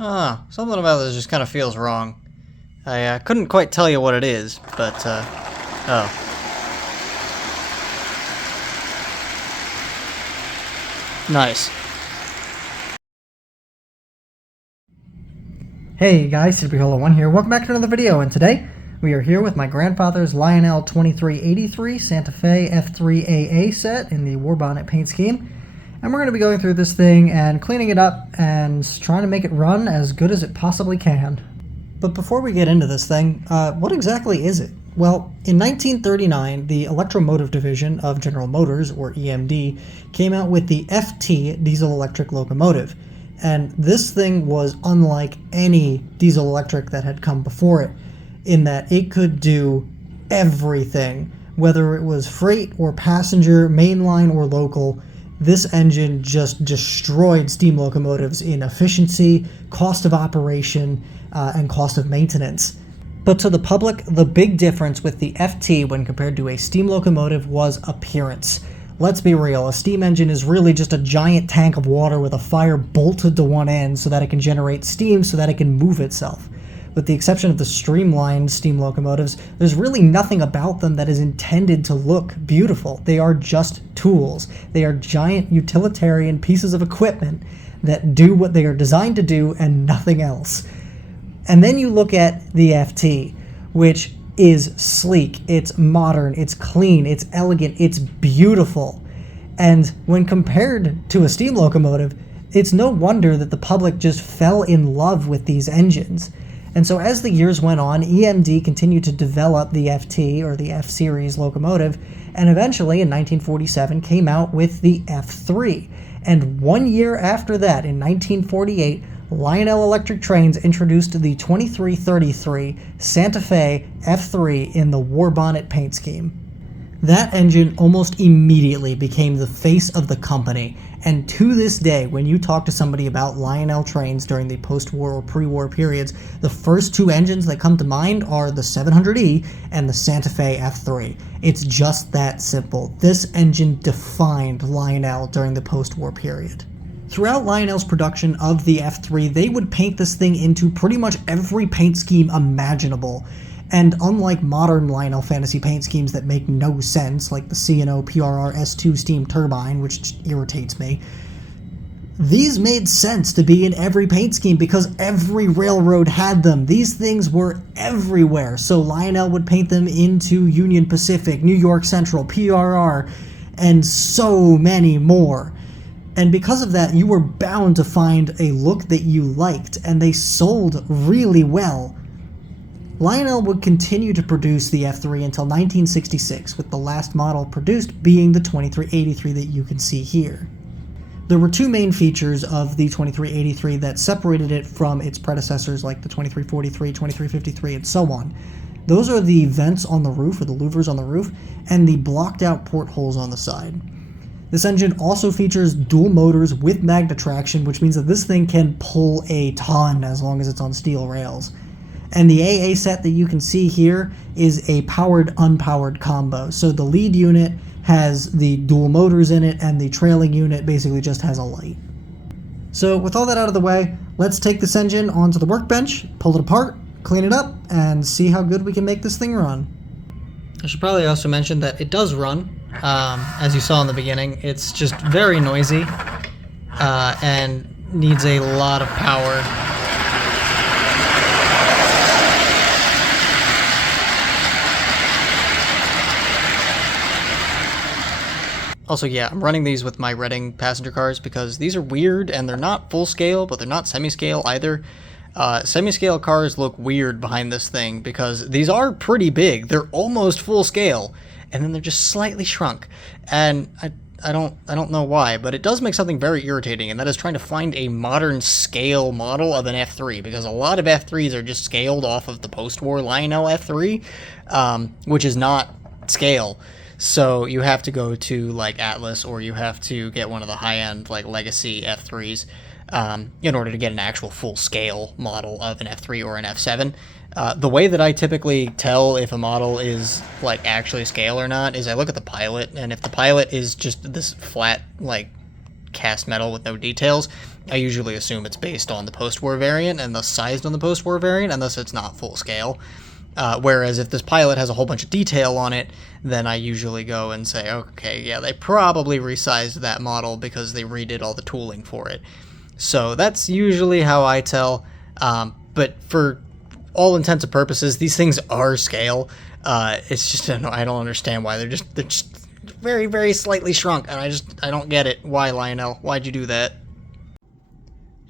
Ah, something about this just kind of feels wrong. I couldn't quite tell you what it is, but, oh. Nice. Hey guys, CWHolo1 here. Welcome back to another video, and today we are here with my grandfather's Lionel 2383 Santa Fe F3AA set in the Warbonnet paint scheme. And we're going to be going through this thing and cleaning it up and trying to make it run as good as it possibly can. But before we get into this thing, what exactly is it? Well, in 1939, the Electromotive Division of General Motors, or EMD, came out with the FT diesel-electric locomotive. And this thing was unlike any diesel-electric that had come before it, in that it could do everything. Whether it was freight or passenger, mainline or local, this engine just destroyed steam locomotives in efficiency, cost of operation, and cost of maintenance. But to the public, the big difference with the FT when compared to a steam locomotive was appearance. Let's be real, a steam engine is really just a giant tank of water with a fire bolted to one end so that it can generate steam so that it can move itself. With the exception of the streamlined steam locomotives, there's really nothing about them that is intended to look beautiful. They are just tools. They are giant utilitarian pieces of equipment that do what they are designed to do and nothing else. And then you look at the FT, which is sleek, it's modern, it's clean, it's elegant, it's beautiful. And when compared to a steam locomotive, it's no wonder that the public just fell in love with these engines. And so as the years went on, EMD continued to develop the FT, or the F-Series locomotive, and eventually in 1947 came out with the F3. And 1 year after that, in 1948, Lionel Electric Trains introduced the 2333 Santa Fe F3 in the Warbonnet paint scheme. That engine almost immediately became the face of the company, and to this day, when you talk to somebody about Lionel trains during the post-war or pre-war periods, the first two engines that come to mind are the 700E and the Santa Fe F3. It's just that simple. This engine defined Lionel during the post-war period. Throughout Lionel's production of the F3, they would paint this thing into pretty much every paint scheme imaginable. And unlike modern Lionel fantasy paint schemes that make no sense, like the C&O PRR S2 steam turbine, which irritates me, these made sense to be in every paint scheme because every railroad had them. These things were everywhere, so Lionel would paint them into Union Pacific, New York Central, PRR, and so many more. And because of that, you were bound to find a look that you liked, and they sold really well. Lionel would continue to produce the F3 until 1966, with the last model produced being the 2383 that you can see here. There were two main features of the 2383 that separated it from its predecessors like the 2343, 2353, and so on. Those are the vents on the roof, or the louvers on the roof, and the blocked out portholes on the side. This engine also features dual motors with magnet traction, which means that this thing can pull a ton as long as it's on steel rails. And the AA set that you can see here is a powered-unpowered combo. So the lead unit has the dual motors in it, and the trailing unit basically just has a light. So with all that out of the way, let's take this engine onto the workbench, pull it apart, clean it up, and see how good we can make this thing run. I should probably also mention that it does run. As you saw in the beginning, it's just very noisy and needs a lot of power. Also, yeah, I'm running these with my Reading passenger cars because these are weird and they're not full scale, but they're not semi-scale either. Semi-scale cars look weird behind this thing because these are pretty big. They're almost full scale, and then they're just slightly shrunk. And I don't know why, but it does make something very irritating, and that is trying to find a modern scale model of an F3, because a lot of F3s are just scaled off of the post-war Lionel F3, which is not scale. So you have to go to like Atlas, or you have to get one of the high-end like legacy F3s in order to get an actual full-scale model of an F3 or an F7. The way that I typically tell if a model is like actually scale or not is I look at the pilot, and if the pilot is just this flat like cast metal with no details, I usually assume it's based on the post-war variant and thus sized on the post-war variant, and thus it's not full scale. Whereas if this pilot has a whole bunch of detail on it, then I usually go and say, okay, yeah, they probably resized that model because they redid all the tooling for it. So that's usually how I tell. But for all intents and purposes, these things are scale. It's just, I don't understand why they're just very, very slightly shrunk, and I don't get it. Why, Lionel? Why'd you do that?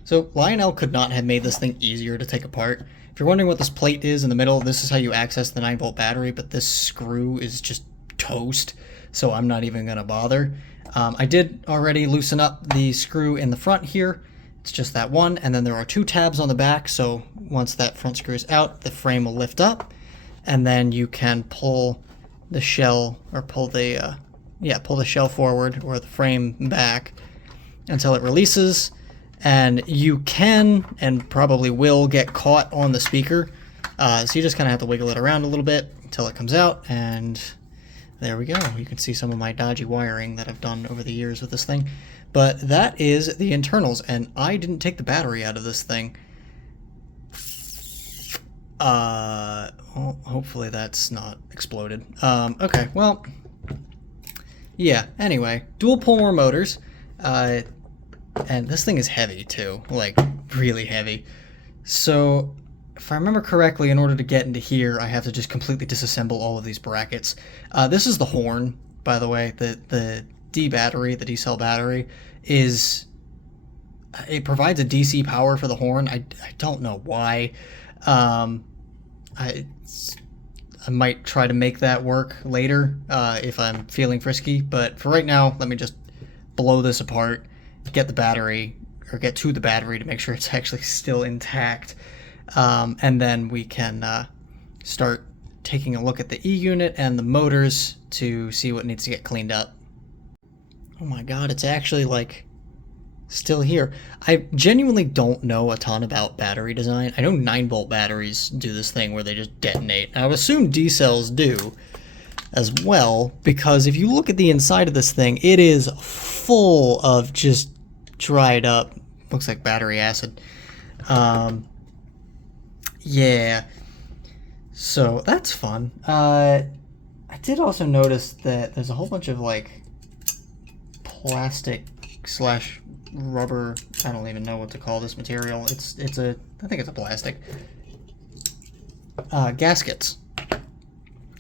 So Lionel could not have made this thing easier to take apart. If you're wondering what this plate is in the middle, this is how you access the 9-volt battery, but this screw is just toast, so I'm not even gonna bother. I did already loosen up the screw in the front here. It's just that one, and then there are 2 tabs on the back, so once that front screw is out, the frame will lift up, and then you can pull the shell, or pull the shell forward, or the frame back, until it releases, and you can, and probably will, get caught on the speaker, so you just kind of have to wiggle it around a little bit until it comes out, and there we go. You can see some of my dodgy wiring that I've done over the years with this thing. But that is the internals, and I didn't take the battery out of this thing. Well, hopefully that's not exploded. Okay, well, yeah, anyway, dual pull-more motors, and this thing is heavy too, like really heavy. So if I remember correctly, in order to get into here, I have to just completely disassemble all of these brackets. This is the horn, by the way. The D battery, the D cell battery, it provides a DC power for the horn. I don't know why. I might try to make that work later if I'm feeling frisky, but for right now, let me just blow this apart, get the battery, or get to the battery to make sure it's actually still intact, and then we can start taking a look at the E unit and the motors to see what needs to get cleaned up. Oh my god, it's actually like still here. I genuinely don't know a ton about battery design. I know 9-volt batteries do this thing where they just detonate. I would assume D cells do as well, because if you look at the inside of this thing, it is full of just dried up, looks like battery acid. Yeah, so that's fun. I did also notice that there's a whole bunch of like plastic slash rubber, I don't even know what to call this material. I think it's a plastic. Gaskets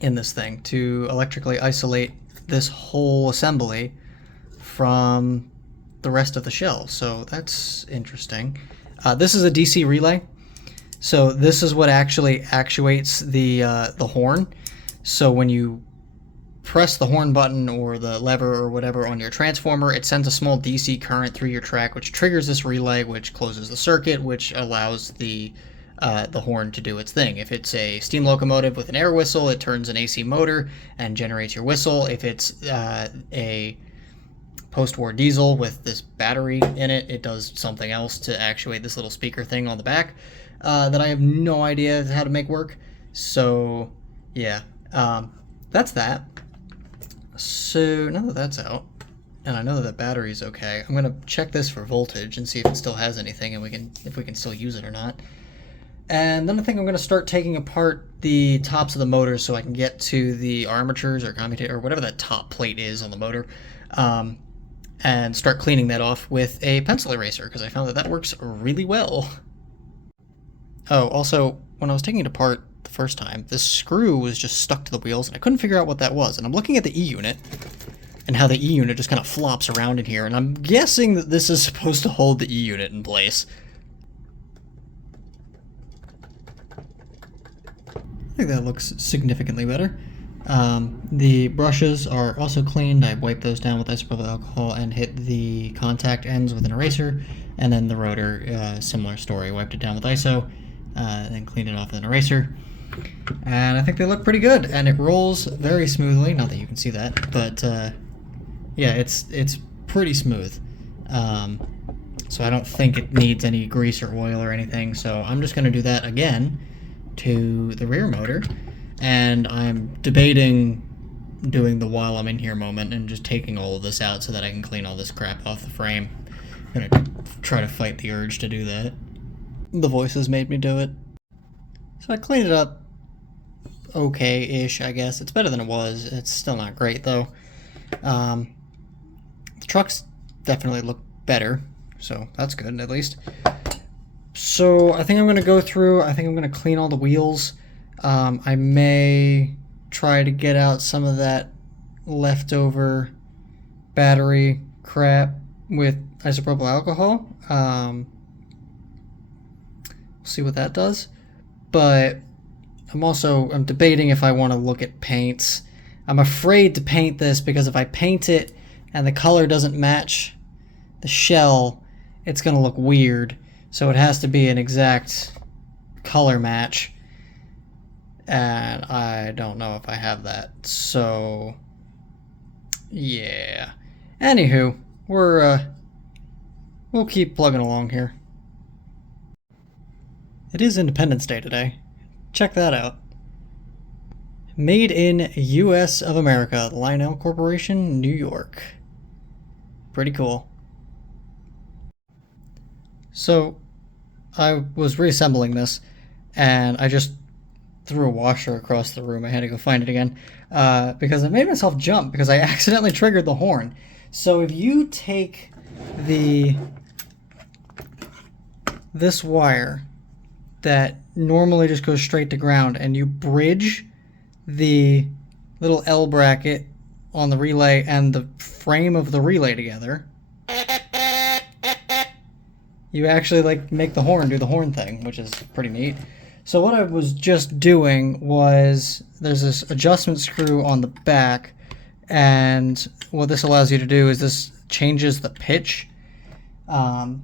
in this thing to electrically isolate this whole assembly from the rest of the shell. So that's interesting. This is a DC relay. So this is what actually actuates the horn. So when you press the horn button or the lever or whatever on your transformer, it sends a small DC current through your track, which triggers this relay, which closes the circuit, which allows the horn to do its thing. If it's a steam locomotive with an air whistle, it turns an AC motor and generates your whistle. If it's a post-war diesel with this battery in it, it does something else to actuate this little speaker thing on the back that I have no idea how to make work. So yeah, that's that. So now that that's out, and I know that the battery's okay, I'm gonna check this for voltage and see if it still has anything, and if we can still use it or not. And then I think I'm gonna start taking apart the tops of the motors so I can get to the armatures or commutator or whatever that top plate is on the motor, and start cleaning that off with a pencil eraser, because I found that works really well. Oh, also, when I was taking it apart the first time, this screw was just stuck to the wheels, and I couldn't figure out what that was. And I'm looking at the E unit, and how the E unit just kind of flops around in here, and I'm guessing that this is supposed to hold the E unit in place. I think that looks significantly better. The brushes are also cleaned. I wiped those down with isopropyl alcohol and hit the contact ends with an eraser, and then the rotor, similar story, wiped it down with ISO, then cleaned it off with an eraser. And I think they look pretty good, and it rolls very smoothly. Not that you can see that, but yeah, it's pretty smooth. So I don't think it needs any grease or oil or anything, so I'm just going to do that again to the rear motor. And I'm debating doing the while I'm in here moment and just taking all of this out so that I can clean all this crap off the frame. I'm gonna try to fight the urge to do that. The voices made me do it. So I cleaned it up okay-ish, I guess. It's better than it was. It's still not great, though. The trucks definitely look better, so that's good, at least. So I think I'm going to go through, I think I'm going to clean all the wheels. I may try to get out some of that leftover battery crap with isopropyl alcohol. See what that does. But I'm debating if I want to look at paints. I'm afraid to paint this because if I paint it and the color doesn't match the shell, it's going to look weird. So it has to be an exact color match. And I don't know if I have that. So, yeah. Anywho, we'll keep plugging along here. It is Independence Day today. Check that out. Made in U.S. of America, Lionel Corporation, New York. Pretty cool. So, I was reassembling this, and I just threw a washer across the room. I had to go find it again, because I made myself jump, because I accidentally triggered the horn. So if you take this wire that normally just goes straight to ground, and you bridge the little L bracket on the relay and the frame of the relay together, you actually like make the horn do the horn thing, which is pretty neat. So what I was just doing was, there's this adjustment screw on the back, and what this allows you to do is this changes the pitch of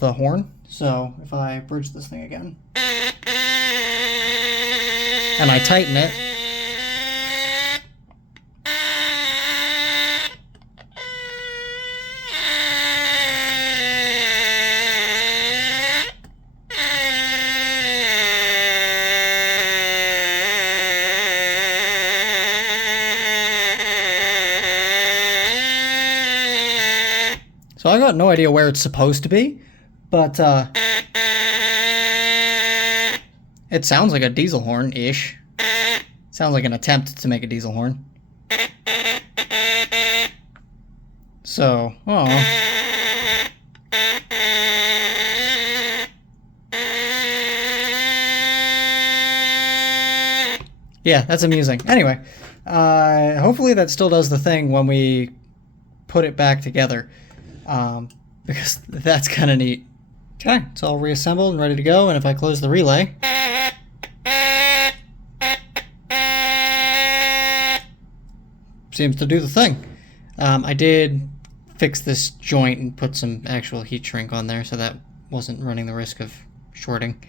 the horn. So if I bridge this thing again and I tighten it, so I got no idea where it's supposed to be, but it sounds like a diesel horn-ish. Sounds like an attempt to make a diesel horn. So, oh. Yeah, that's amusing. Anyway, hopefully that still does the thing when we put it back together. Because that's kind of neat. Okay, it's all reassembled and ready to go, and if I close the relay, seems to do the thing. I did fix this joint and put some actual heat shrink on there, so that wasn't running the risk of shorting.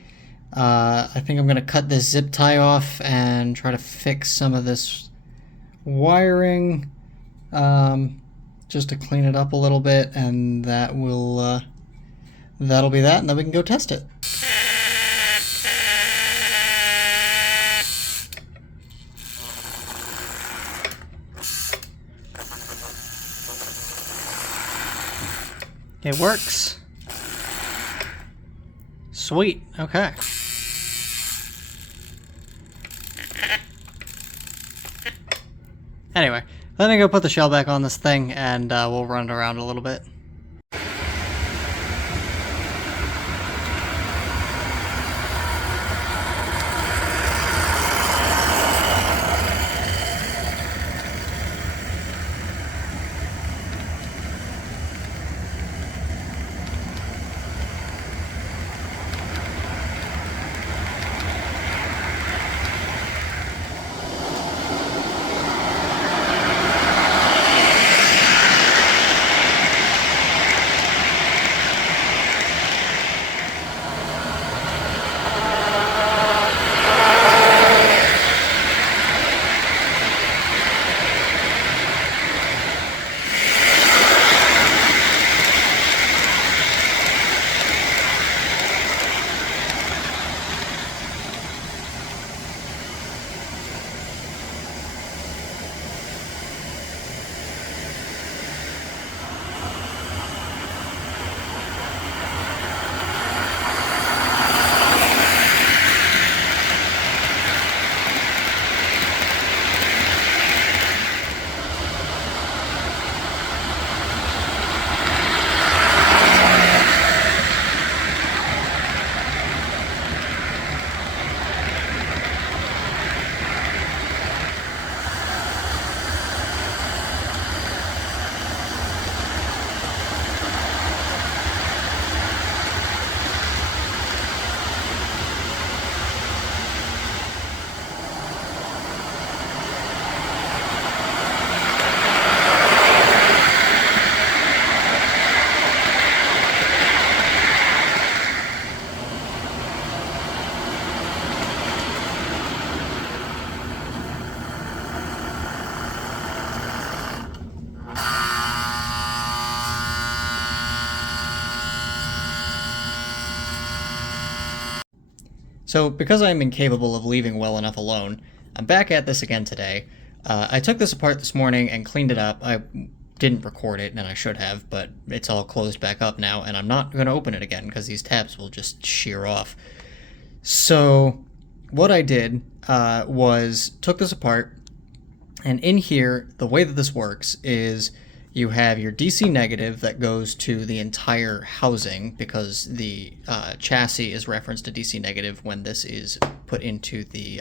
I think I'm going to cut this zip tie off and try to fix some of this wiring, just to clean it up a little bit, and that will that'll be that, and then we can go test it. It works. Sweet. Okay. Anyway, let me go put the shell back on this thing, and we'll run it around a little bit. So because I'm incapable of leaving well enough alone, I'm back at this again today. I took this apart this morning and cleaned it up. I didn't record it, and I should have, but it's all closed back up now, and I'm not going to open it again because these tabs will just shear off. So what I did was took this apart, and in here, the way that this works is you have your DC negative that goes to the entire housing because the chassis is referenced to DC negative when this is put into the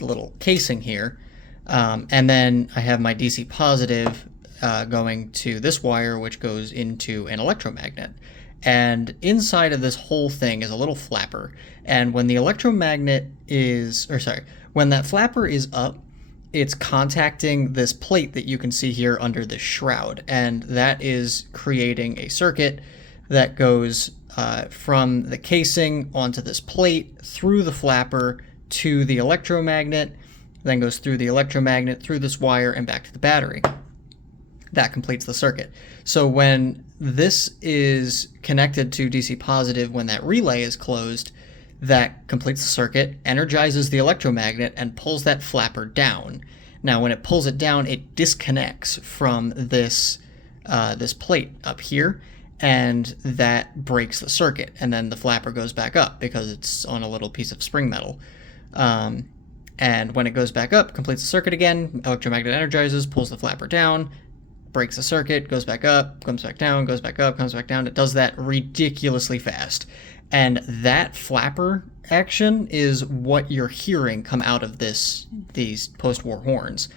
little casing here. And then I have my DC positive going to this wire, which goes into an electromagnet. And inside of this whole thing is a little flapper. And when the electromagnet when that flapper is up, it's contacting this plate that you can see here under this shroud. And that is creating a circuit that goes from the casing onto this plate, through the flapper to the electromagnet, then goes through the electromagnet, through this wire, and back to the battery. That completes the circuit. So when this is connected to DC positive, when that relay is closed, that completes the circuit, energizes the electromagnet, and pulls that flapper down. Now, when it pulls it down, it disconnects from this plate up here, and that breaks the circuit. And then the flapper goes back up because it's on a little piece of spring metal. And when it goes back up, completes the circuit again, electromagnet energizes, pulls the flapper down, breaks the circuit, goes back up, comes back down, goes back up, comes back down. It does that ridiculously fast. And that flapper action is what you're hearing come out of these post-war horns.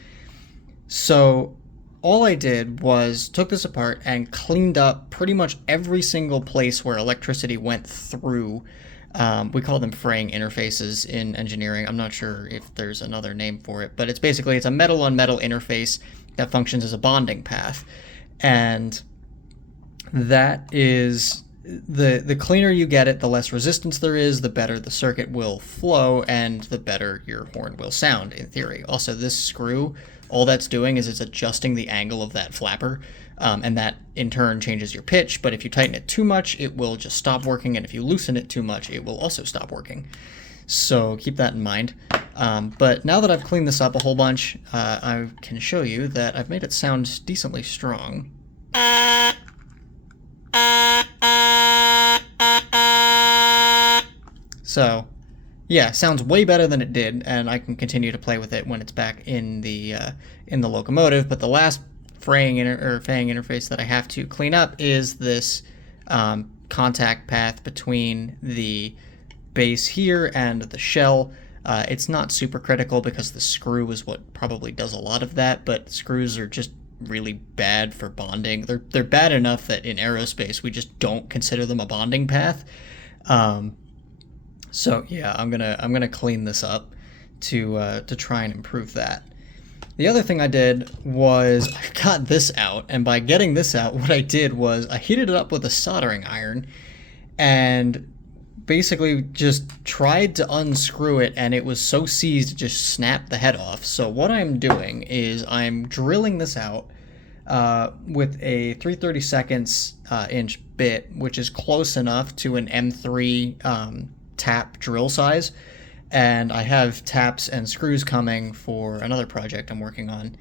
So all I did was took this apart and cleaned up pretty much every single place where electricity went through. We call them fraying interfaces in engineering. I'm not sure if there's another name for it, but it's a metal-on-metal interface that functions as a bonding path. And that is... The cleaner you get it, the less resistance there is, the better the circuit will flow, and the better your horn will sound, in theory. Also, this screw, all that's doing is it's adjusting the angle of that flapper, and that, in turn, changes your pitch. But if you tighten it too much, it will just stop working, and if you loosen it too much, it will also stop working. So keep that in mind. But now that I've cleaned this up a whole bunch, I can show you that I've made it sound decently strong. So, yeah, sounds way better than it did, and I can continue to play with it when it's back in the locomotive. But the last fraying interface that I have to clean up is this contact path between the base here and the shell. It's not super critical because the screw is what probably does a lot of that, but screws are just really bad for bonding. They're bad enough that in aerospace we just don't consider them a bonding path. So yeah, I'm gonna clean this up to try and improve that. The other thing I did was I got this out, and by getting this out, what I did was I heated it up with a soldering iron, and basically just tried to unscrew it, and it was so seized it just snapped the head off. So what I'm doing is I'm drilling this out with a 3/32 inch bit, which is close enough to an M3 tap drill size. And I have taps and screws coming for another project I'm working on.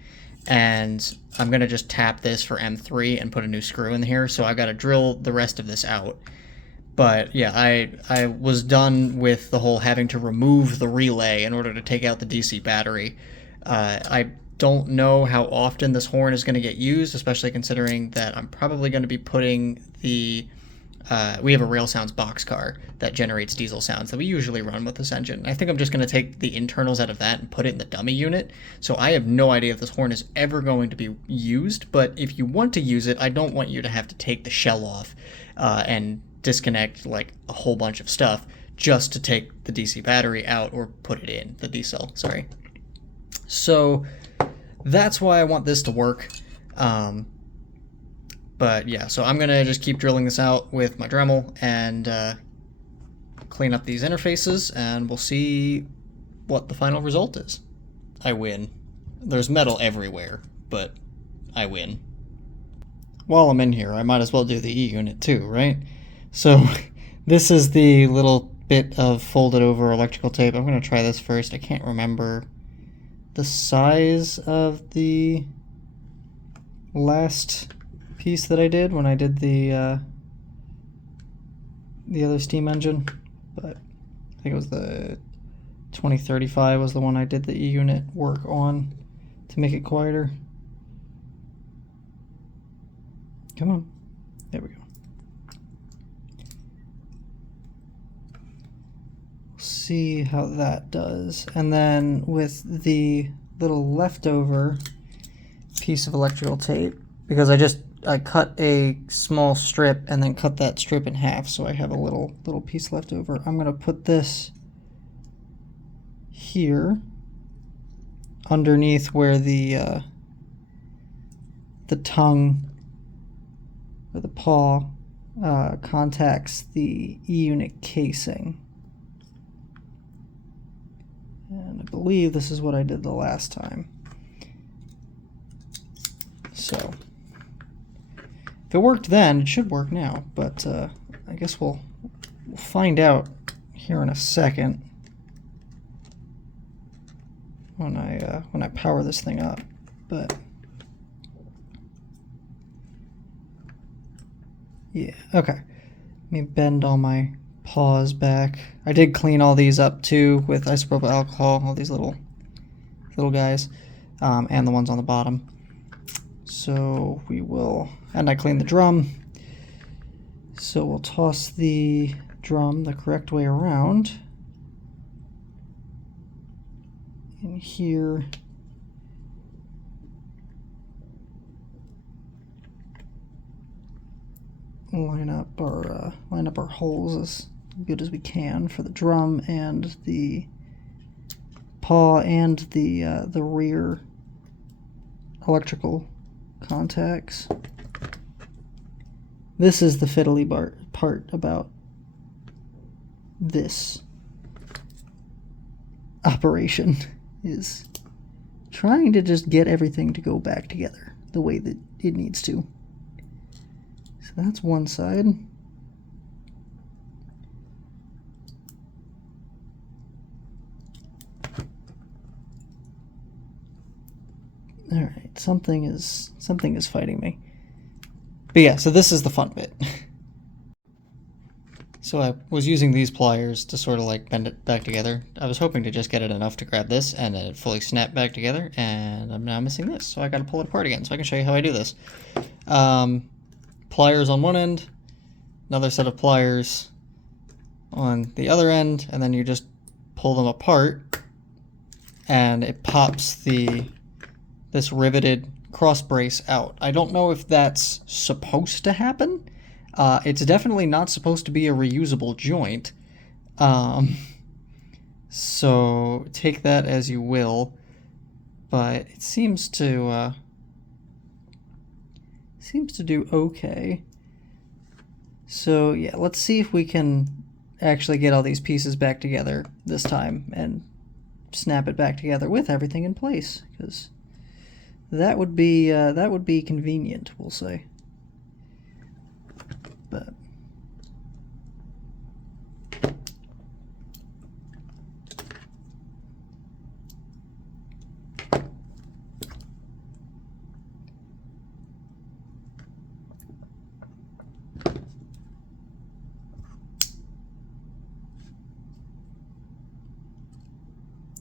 And I'm going to just tap this for M3 and put a new screw in here. So I got to drill the rest of this out. But yeah, I was done with the whole having to remove the relay in order to take out the DC battery. I don't know how often this horn is going to get used, especially considering that I'm probably going to be putting the... we have a Rail Sounds boxcar that generates diesel sounds that we usually run with this engine. I think I'm just going to take the internals out of that and put it in the dummy unit. So I have no idea if this horn is ever going to be used, but if you want to use it, I don't want you to have to take the shell off and disconnect like a whole bunch of stuff just to take the DC battery out or put it in, the D cell, sorry. So that's why I want this to work. But yeah, so I'm gonna just keep drilling this out with my Dremel and clean up these interfaces, and we'll see what the final result is. I win. There's metal everywhere, but I win. While I'm in here, I might as well do the E unit too, right? So This is the little bit of folded over electrical tape. I'm going to try this first. I can't remember the size of the last piece that I did when I did the other steam engine, but I think it was the 2035 was the one I did the E-unit work on to make it quieter. Come on. There we go. See how that does. And then with the little leftover piece of electrical tape, because I cut a small strip and then cut that strip in half, so I have a little piece left over. I'm going to put this here underneath where the tongue or the paw contacts the E-unit casing. And I believe this is what I did the last time. So if it worked then, it should work now, but I guess we'll find out here in a second when I power this thing up. But yeah, okay. Let me bend all my paws back. I did clean all these up too with isopropyl alcohol, all these little guys, and the ones on the bottom. So we will, and I cleaned the drum. So we'll toss the drum the correct way around in here. Line up our holes as good as we can for the drum and the paw and the rear electrical contacts. This is the fiddly part about this operation, is trying to just get everything to go back together the way that it needs to. So that's one side. All right, something is fighting me. But yeah, so this is the fun bit. So I was using these pliers to sort of like bend it back together. I was hoping to just get it enough to grab this and then it fully snap back together, and I'm now missing this. So I got to pull it apart again. So I can show you how I do this. Pliers on one end, another set of pliers on the other end, and then you just pull them apart and it pops this riveted cross brace out. I don't know if that's supposed to happen. It's definitely not supposed to be a reusable joint. So take that as you will, but it seems to do okay. So yeah, let's see if we can actually get all these pieces back together this time and snap it back together with everything in place, because that would be convenient, we'll say. But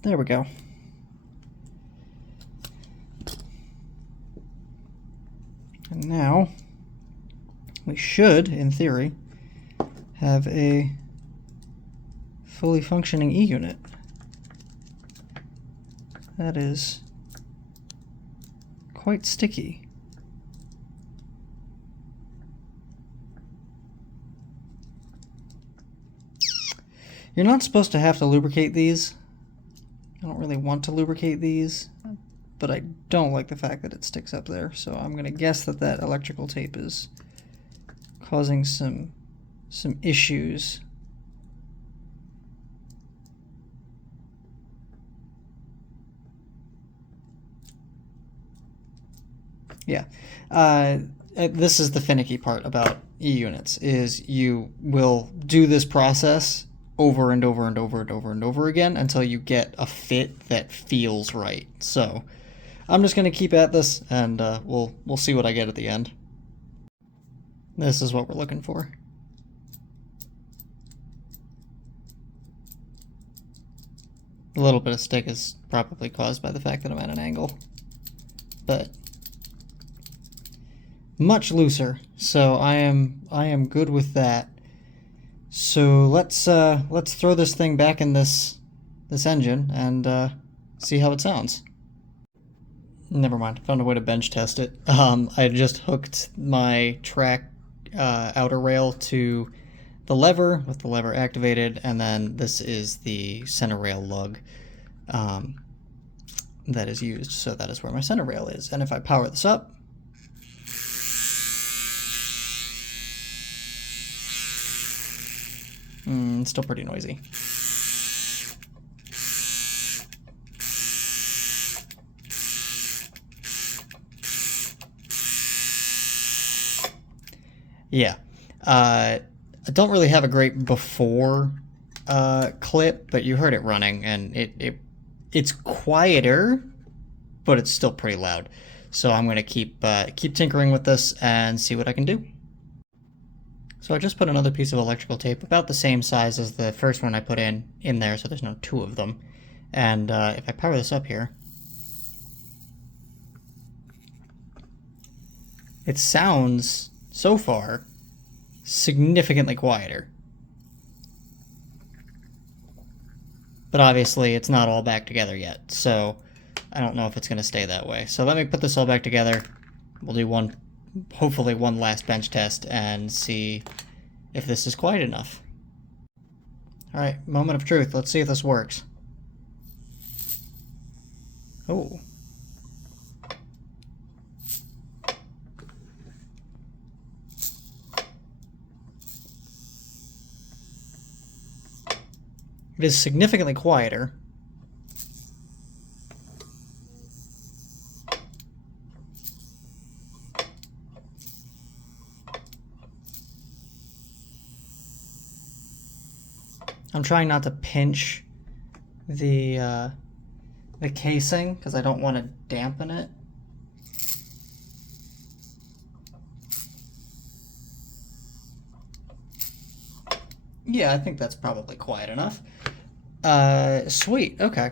there we go. And now we should, in theory, have a fully functioning E-unit. That is quite sticky. You're not supposed to have to lubricate these. I don't really want to lubricate these, but I don't like the fact that it sticks up there, so I'm going to guess that that electrical tape is causing some issues. Yeah, this is the finicky part about E-units is you will do this process over and over and over and over and over again until you get a fit that feels right. So I'm just going to keep at this, and we'll see what I get at the end. This is what we're looking for. A little bit of stick is probably caused by the fact that I'm at an angle, but much looser. So I am good with that. So let's throw this thing back in this engine and see how it sounds. Never mind. Found a way to bench test it. I just hooked my track outer rail to the lever with the lever activated, and then this is the center rail lug that is used. So that is where my center rail is. And if I power this up, it's still pretty noisy. Yeah. I don't really have a great before clip, but you heard it running, and it's quieter, but it's still pretty loud. So I'm going to keep tinkering with this and see what I can do. So I just put another piece of electrical tape about the same size as the first one I put in there, so there's no two of them. And if I power this up here, it sounds, so far, significantly quieter. But obviously it's not all back together yet, so I don't know if it's going to stay that way. So let me put this all back together. We'll do hopefully one last bench test and see if this is quiet enough. Alright, moment of truth. Let's see if this works. Oh. It is significantly quieter. I'm trying not to pinch the casing because I don't want to dampen it. Yeah, I think that's probably quiet enough. Sweet, okay.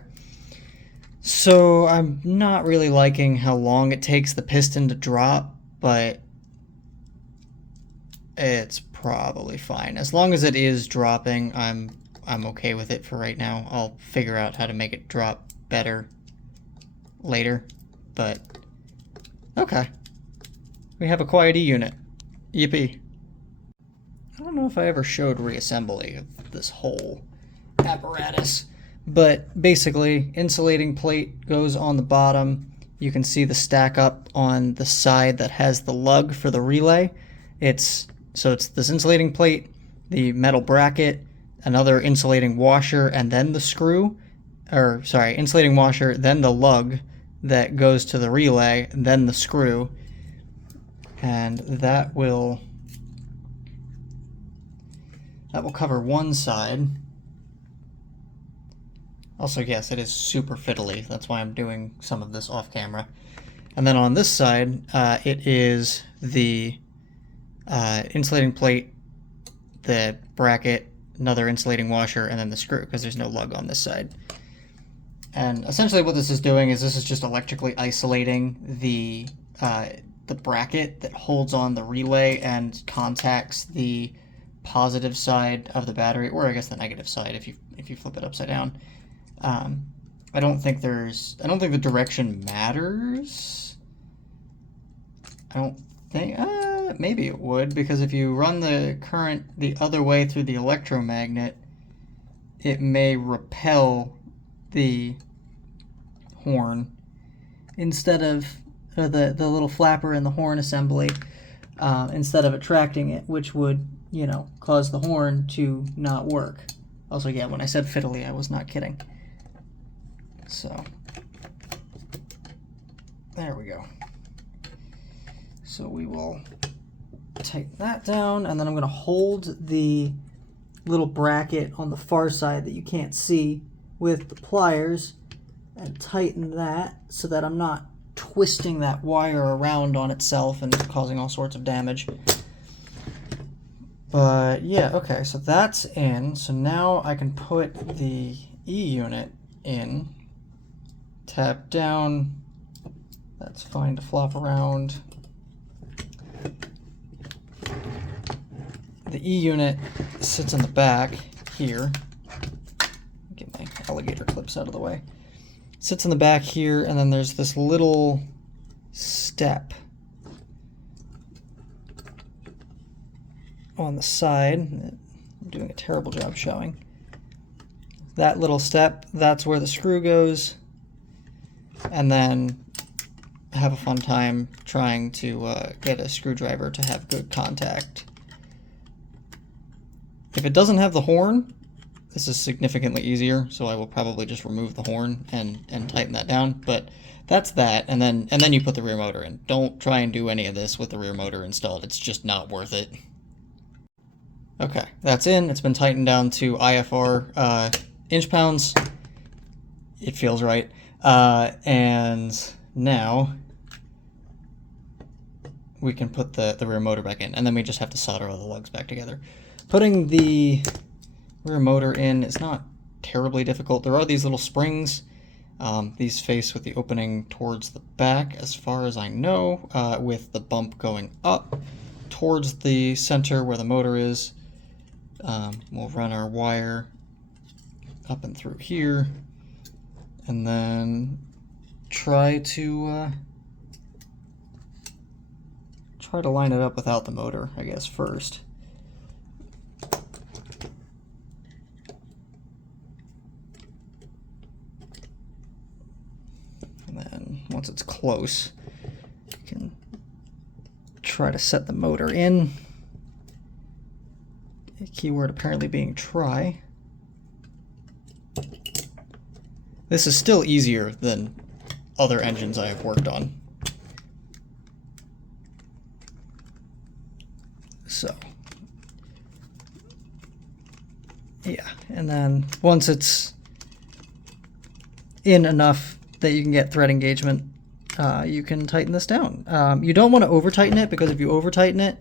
So I'm not really liking how long it takes the piston to drop, but it's probably fine. As long as it is dropping, I'm okay with it for right now. I'll figure out how to make it drop better later, but okay. We have a quiet E-unit. Yippee. I don't know if I ever showed reassembly of this whole apparatus, but basically insulating plate goes on the bottom. You can see the stack up on the side that has the lug for the relay. It's this insulating plate, the metal bracket, another insulating washer, and then the screw, or sorry, insulating washer, then the lug that goes to the relay, then the screw, and that will cover one side. Also, yes, it is super fiddly. That's why I'm doing some of this off camera. And then on this side, it is the insulating plate, the bracket, another insulating washer, and then the screw, because there's no lug on this side. And essentially what this is doing is this is just electrically isolating the bracket that holds on the relay and contacts the positive side of the battery, or I guess the negative side if you flip it upside down. I don't think the direction matters. I don't think, maybe it would, because if you run the current the other way through the electromagnet, it may repel the horn instead of the little flapper in the horn assembly, instead of attracting it, which would, cause the horn to not work. Also, yeah, when I said fiddly, I was not kidding. So, there we go. So we will tighten that down, and then I'm going to hold the little bracket on the far side that you can't see with the pliers and tighten that so that I'm not twisting that wire around on itself and causing all sorts of damage. But yeah, okay, so that's in. So now I can put the E unit in, tap down, that's fine to flop around. The E unit sits in the back here. Get my alligator clips out of the way. Sits in the back here, and then there's this little step on the side. I'm doing a terrible job showing. That little step, that's where the screw goes. And then have a fun time trying to get a screwdriver to have good contact. If it doesn't have the horn, this is significantly easier, so I will probably just remove the horn and tighten that down. But that's that, and then you put the rear motor in. Don't try and do any of this with the rear motor installed. It's just not worth it. Okay, that's in. It's been tightened down to IFR inch-pounds. It feels right. And now we can put the rear motor back in, and then we just have to solder all the lugs back together. Putting the rear motor in is not terribly difficult. There are these little springs. These face with the opening towards the back, as far as I know, with the bump going up towards the center where the motor is. We'll run our wire up and through here, and then try to line it up without the motor, I guess, first. And then once it's close, you can try to set the motor in. A keyword apparently being try. This is still easier than other engines I have worked on. So, yeah, and then once it's in enough that you can get thread engagement, you can tighten this down. You don't want to over tighten it, because if you over tighten it,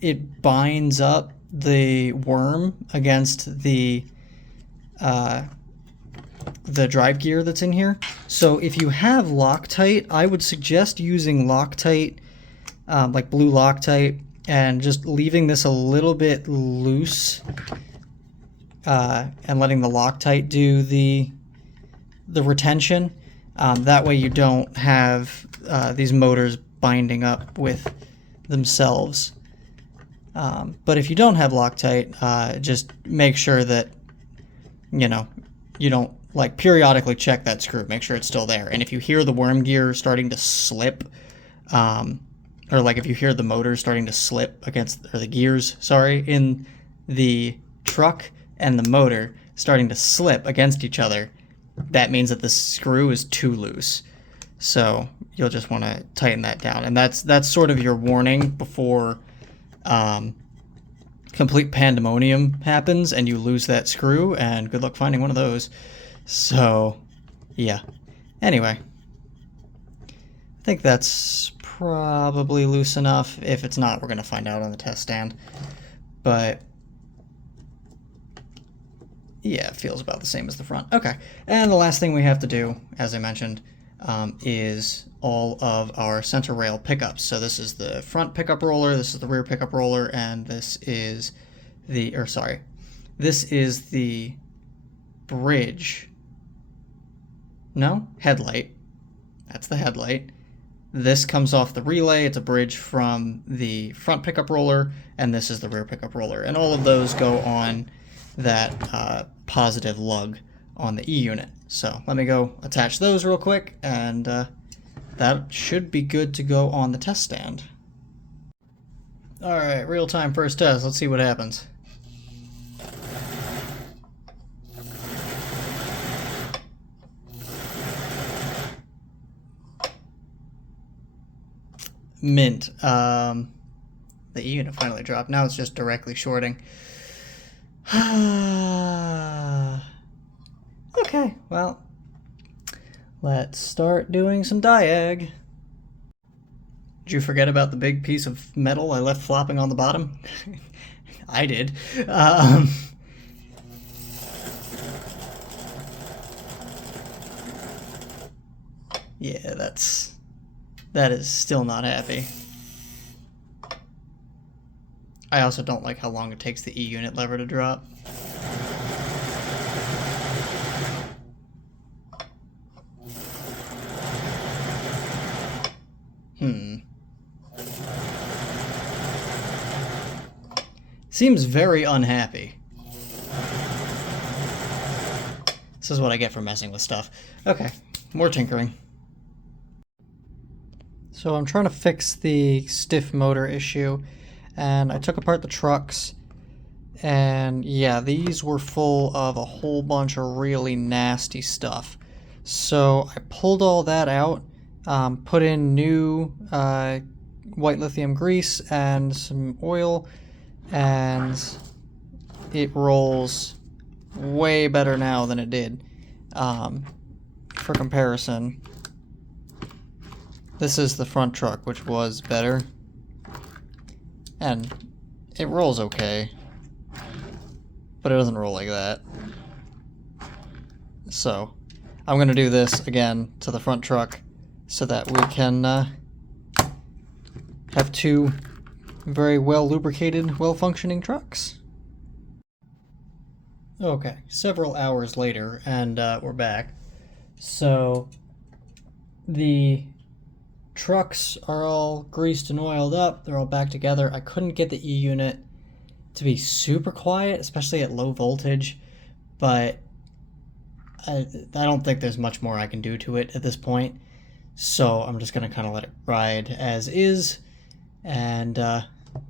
it binds up the worm against the drive gear that's in here. So if you have Loctite, I would suggest using Loctite, like blue Loctite, and just leaving this a little bit loose, and letting the Loctite do the retention. That way you don't have these motors binding up with themselves. But if you don't have Loctite, just make sure that, you know, you don't, like, periodically check that screw, make sure it's still there. And if you hear the worm gear starting to slip, or like if you hear the motor starting to slip against, or the gears, sorry, in the truck and the motor starting to slip against each other, that means that the screw is too loose. So you'll just want to tighten that down. And that's sort of your warning before complete pandemonium happens and you lose that screw, and good luck finding one of those. So yeah, anyway, I think that's probably loose enough. If it's not, we're going to find out on the test stand. But yeah, it feels about the same as the front. Okay, and the last thing we have to do, as I mentioned, is all of our center rail pickups. So this is the front pickup roller, this is the rear pickup roller, and this is the, this is the bridge. No? Headlight. That's the headlight. This comes off the relay. It's a bridge from the front pickup roller, and this is the rear pickup roller. And all of those go on that positive lug on the E unit. So let me go attach those real quick, and that should be good to go on the test stand. Alright, real-time first test. Let's see what happens. Mint. the E unit finally dropped. Now it's just directly shorting. Okay, well, let's start doing some diag. Did you forget about the big piece of metal I left flopping on the bottom? I did. Yeah, that is still not happy. I also don't like how long it takes the E unit lever to drop. Seems very unhappy. This is what I get for messing with stuff. Okay, more tinkering. So I'm trying to fix the stiff motor issue, and I took apart the trucks, and yeah, these were full of a whole bunch of really nasty stuff. So I pulled all that out, put in new white lithium grease and some oil, and it rolls way better now than it did. For comparison, this is the front truck, which was better, and it rolls okay, but it doesn't roll like that. So I'm going to do this again to the front truck so that we can have two very well lubricated, well functioning trucks. Okay, several hours later, and we're back. So the trucks are all greased and oiled up. They're all back together. I couldn't get the E unit to be super quiet, especially at low voltage, but I don't think there's much more I can do to it at this point. So I'm just going to kind of let it ride as is, and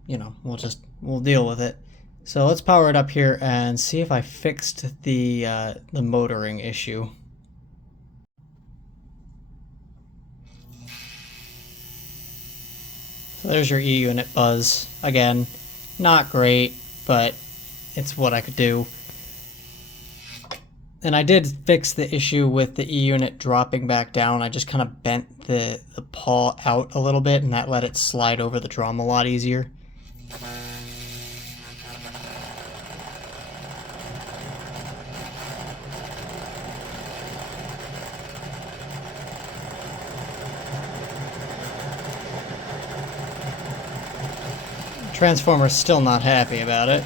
you know, we'll deal with it. So let's power it up here and see if I fixed the motoring issue. So there's your E unit buzz. Again, not great, but it's what I could do. And I did fix the issue with the E unit dropping back down. I just kind of bent the paw out a little bit, and that let it slide over the drum a lot easier. Transformer's still not happy about it.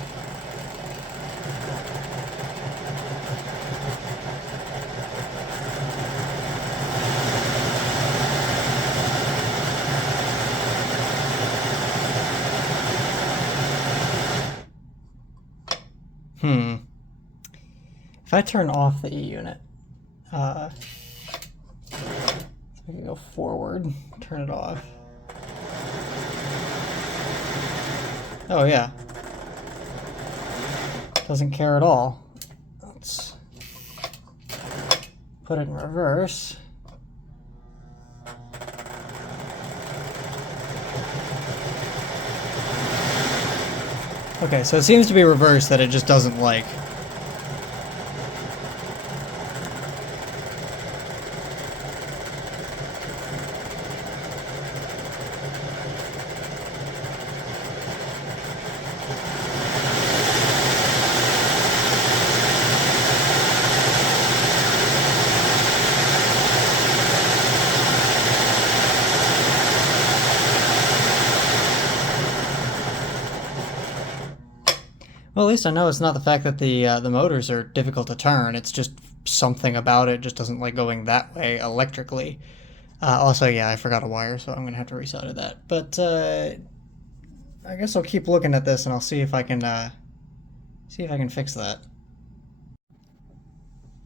If I turn off the E unit, so I can go forward, turn it off. Oh yeah. Doesn't care at all. Let's put it in reverse. Okay, so it seems to be reversed that it just doesn't like. Well, at least I know it's not the fact that the motors are difficult to turn. It's just something about it just doesn't like going that way electrically. Also, yeah, I forgot a wire, so I'm going to have to resolder that. But I guess I'll keep looking at this and I'll see if I can fix that.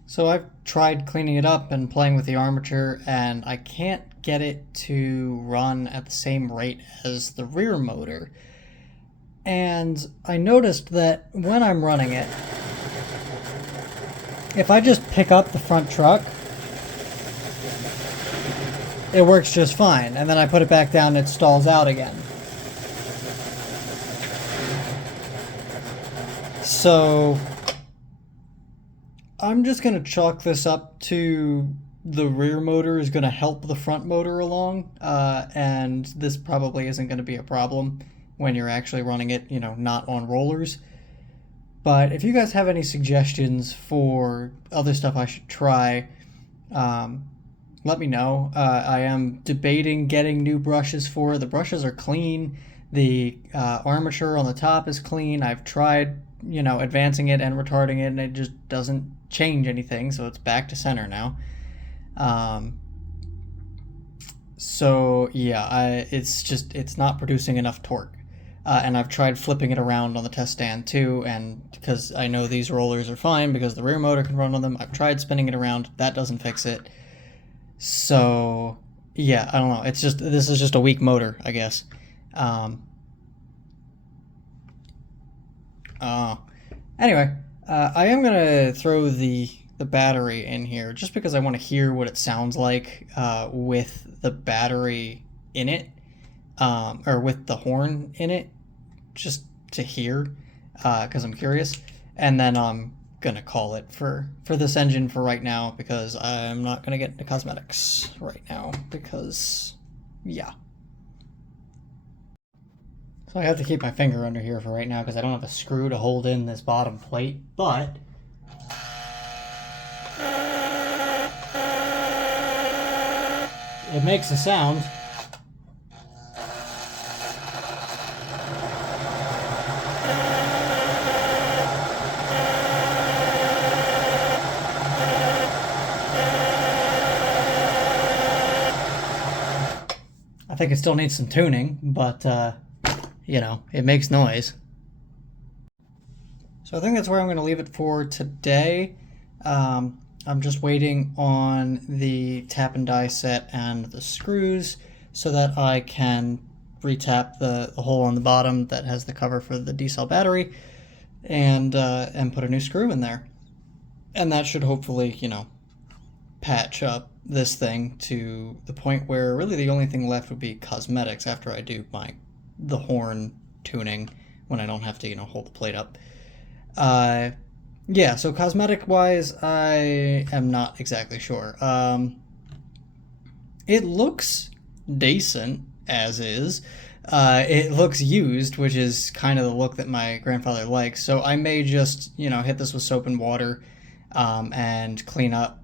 So I've tried cleaning it up and playing with the armature, and I can't get it to run at the same rate as the rear motor. And I noticed that when I'm running it, if I just pick up the front truck, it works just fine. And then I put it back down and it stalls out again. So I'm just going to chalk this up to the rear motor is going to help the front motor along, and this probably isn't going to be a problem when you're actually running it, you know, not on rollers. But if you guys have any suggestions for other stuff I should try, let me know. I am debating getting new brushes for it. The brushes are clean. The armature on the top is clean. I've tried, you know, advancing it and retarding it, and it just doesn't change anything, so it's back to center now. So yeah, it's not producing enough torque. And I've tried flipping it around on the test stand too, and because I know these rollers are fine because the rear motor can run on them, I've tried spinning it around. That doesn't fix it. So yeah, I don't know. This is just a weak motor, I guess. Anyway, I am gonna throw the battery in here just because I want to hear what it sounds like with the battery in it, or with the horn in it, just to hear, because I'm curious. And then I'm gonna call it for this engine for right now, because I'm not gonna get into cosmetics right now, because yeah. So I have to keep my finger under here for right now because I don't have a screw to hold in this bottom plate, but it makes a sound. I think it still needs some tuning, but you know, it makes noise. So I think that's where I'm going to leave it for today. I'm just waiting on the tap and die set and the screws so that I can retap the hole on the bottom that has the cover for the D-cell battery and put a new screw in there. And that should hopefully, you know, patch up this thing to the point where really the only thing left would be cosmetics after I do the horn tuning, when I don't have to, you know, hold the plate up. Yeah, so cosmetic wise, I am not exactly sure. It looks decent as is. It looks used, which is kind of the look that my grandfather likes. So I may just, you know, hit this with soap and water, and clean up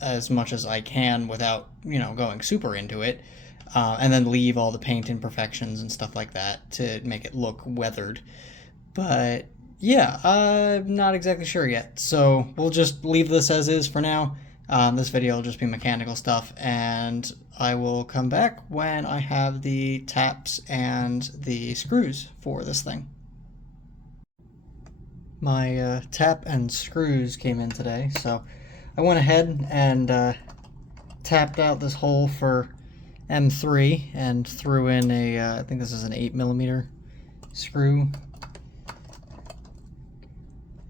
as much as I can without, you know, going super into it. And then leave all the paint imperfections and stuff like that to make it look weathered. But yeah, I'm not exactly sure yet. So we'll just leave this as is for now. This video will just be mechanical stuff, and I will come back when I have the taps and the screws for this thing. My tap and screws came in today, so I went ahead and tapped out this hole for M3 and threw in I think this is an 8mm screw.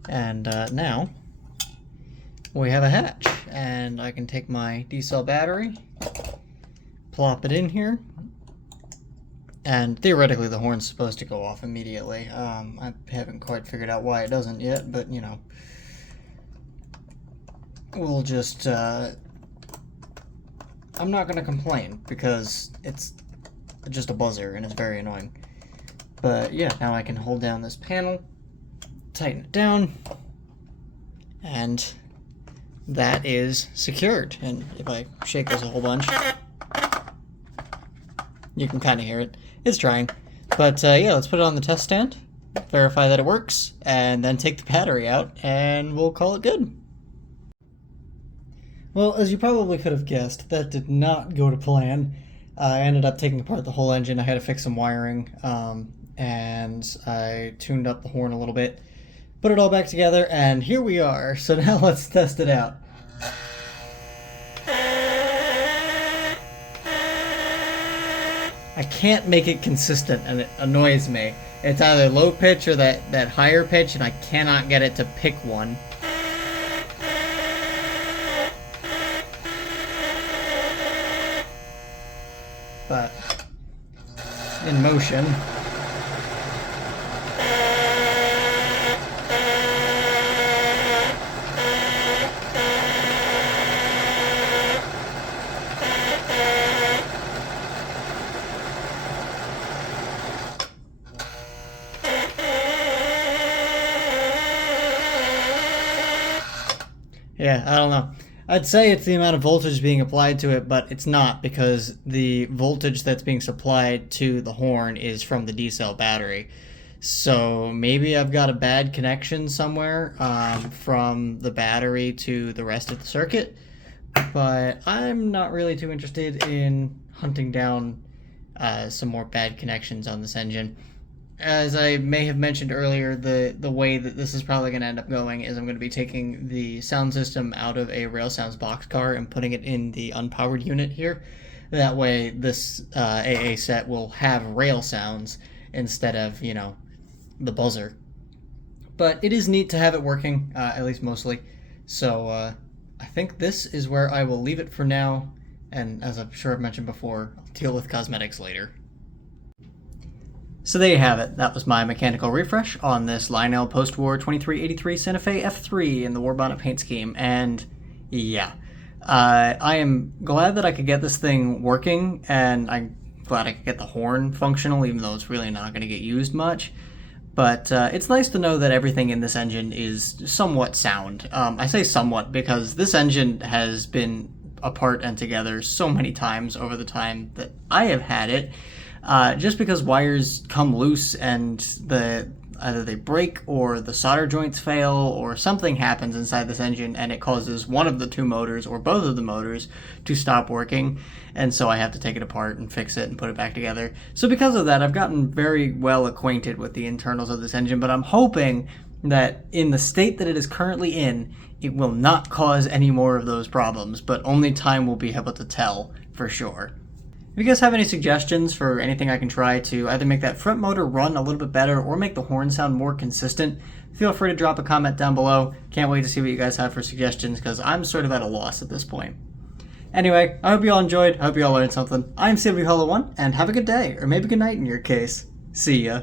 And now we have a hatch, and I can take my D-cell battery, plop it in here, and theoretically the horn's supposed to go off immediately. I haven't quite figured out why it doesn't yet, but you know, we'll just I'm not going to complain because it's just a buzzer and it's very annoying. But yeah, now I can hold down this panel, tighten it down, and that is secured. And if I shake this a whole bunch, you can kind of hear it. It's trying. But yeah, let's put it on the test stand, verify that it works, and then take the battery out, and we'll call it good. Well, as you probably could have guessed, that did not go to plan. I ended up taking apart the whole engine. I had to fix some wiring, and I tuned up the horn a little bit, put it all back together, and here we are. So now let's test it out. I can't make it consistent, and it annoys me. It's either low pitch or that higher pitch, and I cannot get it to pick one. But in motion, Yeah, I don't know. I'd say it's the amount of voltage being applied to it, but it's not because the voltage that's being supplied to the horn is from the D-cell battery. So maybe I've got a bad connection somewhere from the battery to the rest of the circuit, but I'm not really too interested in hunting down some more bad connections on this engine. As I may have mentioned earlier, the way that this is probably going to end up going is I'm going to be taking the sound system out of a Rail Sounds boxcar and putting it in the unpowered unit here. That way, this AA set will have rail sounds instead of, the buzzer. But it is neat to have it working, at least mostly. So I think this is where I will leave it for now. And as I'm sure I've mentioned before, I'll deal with cosmetics later. So there you have it. That was my mechanical refresh on this Lionel Postwar 2383 Santa Fe F3 in the Warbonnet paint scheme. And yeah, I am glad that I could get this thing working, and I'm glad I could get the horn functional, even though it's really not going to get used much. But it's nice to know that everything in this engine is somewhat sound. I say somewhat because this engine has been apart and together so many times over the time that I have had it. Just because wires come loose and either they break or the solder joints fail or something happens inside this engine and it causes one of the two motors or both of the motors to stop working, and so I have to take it apart and fix it and put it back together. So because of that, I've gotten very well acquainted with the internals of this engine, but I'm hoping that in the state that it is currently in, it will not cause any more of those problems, but only time will be able to tell for sure. If you guys have any suggestions for anything I can try to either make that front motor run a little bit better or make the horn sound more consistent, feel free to drop a comment down below. Can't wait to see what you guys have for suggestions because I'm sort of at a loss at this point. Anyway, I hope you all enjoyed. I hope you all learned something. I'm CWHello1, and have a good day, or maybe good night in your case. See ya.